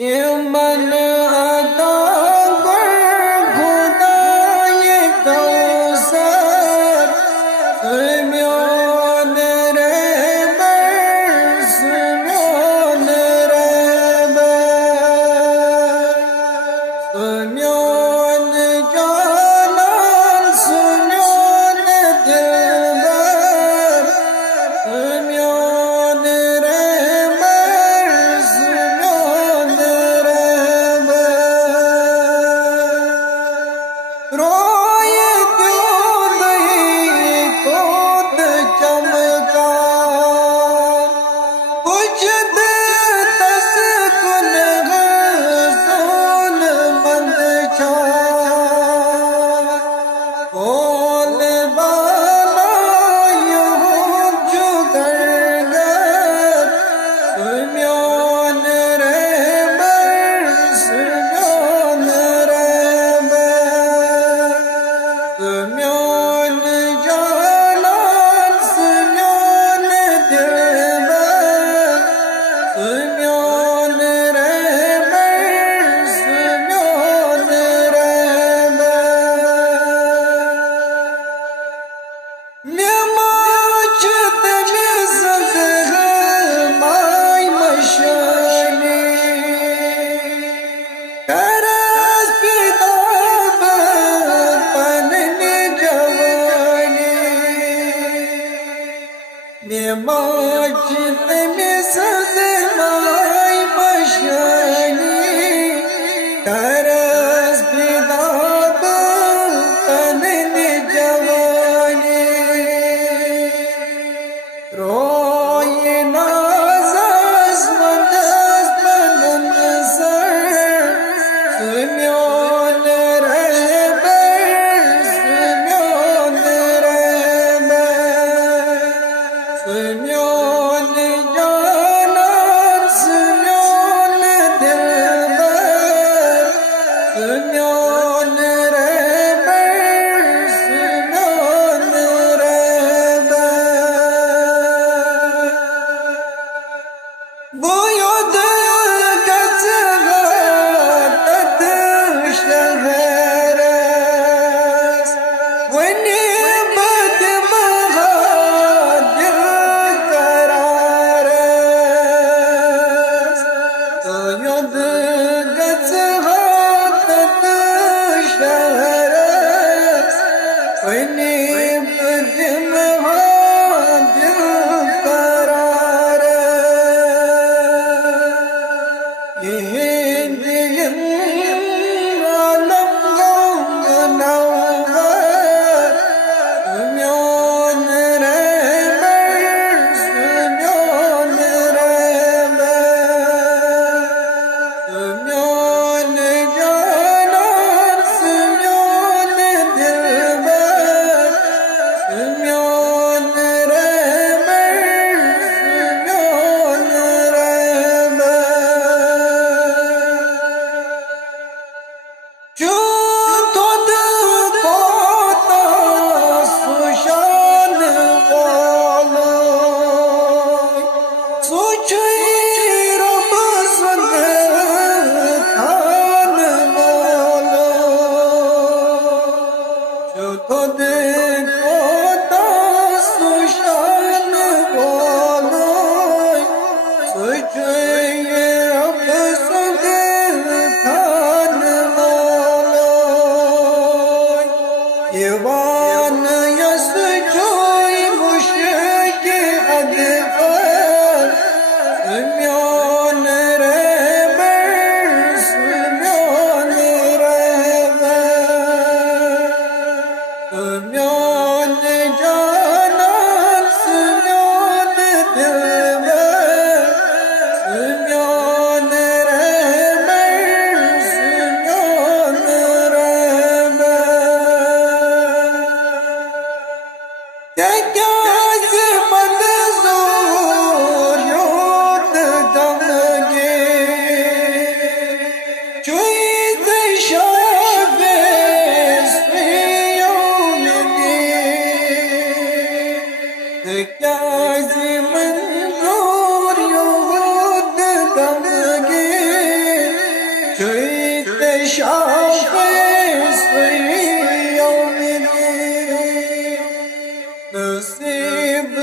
ये मन अदा कर खुदा ये कौसर सुम्योन रे बर सुम्योन रे बर सुम्योन जानान सुम्योन दिलबर सुम्योन रे बर सुम्योन रे बर रोए क्यों नहीं कोत चमका कुछ देर दस कुन सोन मंद छा बोल बाला यूं जुगर गर सुम्योन रे बर सुम्योन रे बर सुम्योन जानान सुम्योन दिलबर सुम्योन रे बर सुम्योन रे बर Memaçt mizgh may mashani Karas kitab panni javani Memaçt mizgh may mashani Karas kitab panni javani रोए नाज़ वदस बदन सर सुम्योन रे बर सुम्योन रे बर सुम्योन जानान सुम्योन दिलबर सुम्योन रे बर सुम्योन रे बर Buyud gazgat şehres Veni bad mahadir karares Buyud gazgat şehres Veni bad mahadir karares Yehdiyim alam gong navvar Sumyon re ber sumyon re ber Sumyon janan sumyon dilber Sumyon re ber sumyon re ber Köyde şafesi yevmidi Nasip